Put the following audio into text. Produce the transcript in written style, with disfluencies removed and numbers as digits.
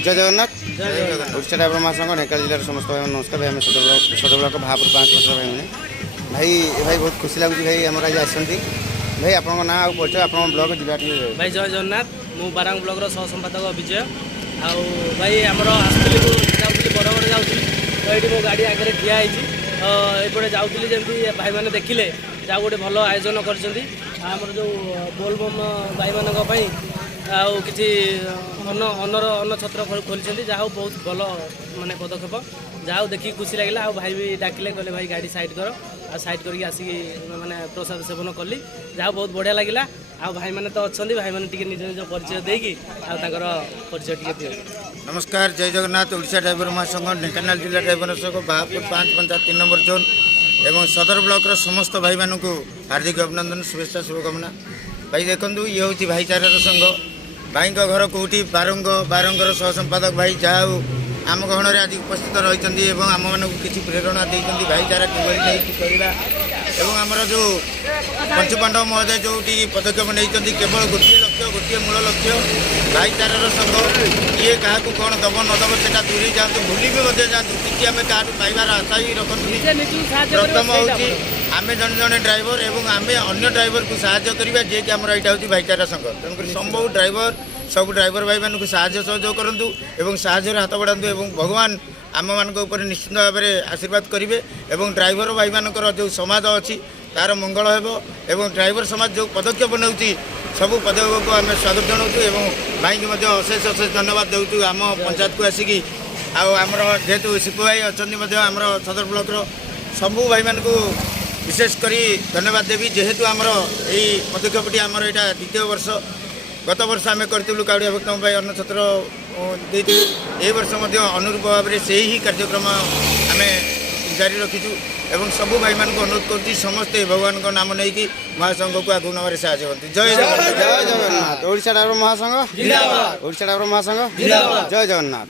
जय जगन्नाथ ओडिशा ड्राइवर महासंघ ढेंकानाल जिलार समस्त भाई नमस्कार भाई आम सदर ब्लक भापुर 5 वर्ष भाई मैंने भाई भाई बहुत खुशी लगुच भाई आम आज आसती भाई आप ना आउ परिचय आप ब्लक जा भाई जय जगन्नाथ मु बारांग ब्लक सह संपादक विजय आउ भाई आमर आसुली जाऊँगी बरगढ़ जाऊँगी तो ये मो गाड़ी आगे ठिया होपटे जाऊँगी जमी भाई मैंने देखिले जहाँ गोटे भल आयोजन करमर जो बोलबम भाई मानी आउ कि अन्न छत्र खोली जहाँ बहुत भल माने पदक्षेप जहाँ देखिए खुशी लगे आ भाई भी डाकिले कहले भाई गाड़ी साइड कर आ साइड करके आसिक माने प्रसाद सेवन कली जहाँ बहुत बढ़िया लगे आ भाई मैंने तो अच्छा भाई मैंने टी निज निज परिचय देकी परिचय टी दिए। नमस्कार जय जगन्नाथ ओडिशा ड्राइवर महासंघ ढेंकानाल जिला ड्राइवर संघ बाहापुर 5 पंचायत 3 नंबर जोन एवं सदर ब्लॉक समस्त भाई मानक हार्दिक अभिनंदन शुभेच्छा शुभकामना। भाई देखु ये हूँ भाईचारार संघ भाई घर कौटी बारंगर सह संपादक भाई जहाँ आम गहन आज उपस्थित रही आम मानक किसी प्रेरणा देती भाईचारा किभा एवं आमर जो पंचपांडव महोदय जो पदक्षेप नहीं केवल गोटे लक्ष्य गोटे मूल लक्ष्य भाईचारार संघ किए क्या कौन दब नदब से दूरी जातु भूली भी जातु कि आम क्या पाइबार आशा ही रखु। प्रथम हूँ आम जन जन ड्राइवर एवं आम अन्य ड्राइवर को साहाय्य करवा जी कि आमर यहाँ हूँ भाईचारा संघ तेणुक सब ड्राइवर सब ड्राइवर भाई मानक साहाय्य सहयोग करूँ एवं साहाय्य हाथ बढ़ातु एवं भगवान आम मान निश्चित भाव में आशीर्वाद करेंगे एवं ड्राइवर भाई मानकर जो समाज अच्छी तार मंगल हो ड्राइवर समाज जो पदक्षेप नौ सब पदक्षेप को आम स्वागत जनाऊँ भाई की अशेष अशेष धन्यवाद देवु आम पंचायत को आसिकी आमर जेहेतु शिपू भाई अच्छा आमर सदर ब्लॉक सबू भाई मान विशेष करी धन्यवाद देवी जेहेतु आमर यही पदक्षेपटी आमर यहाँ द्वितीय वर्ष गत वर्ष आम करूँ काउड़िया भक्तों अन्न छत्र देती ए वर्ष अनुरूप भाव में से ही कार्यक्रम आम जारी रखीचु एवं सबू भाई मान अनुरोध कर समस्ते भगवान का नाम नहीं कि महासंघ को आगू नबार साहय जय जगन्नाथ ओडिशा ड्राइवर महासंघ ओडिशा ड्राइवर महासंघ जय जगन्नाथ।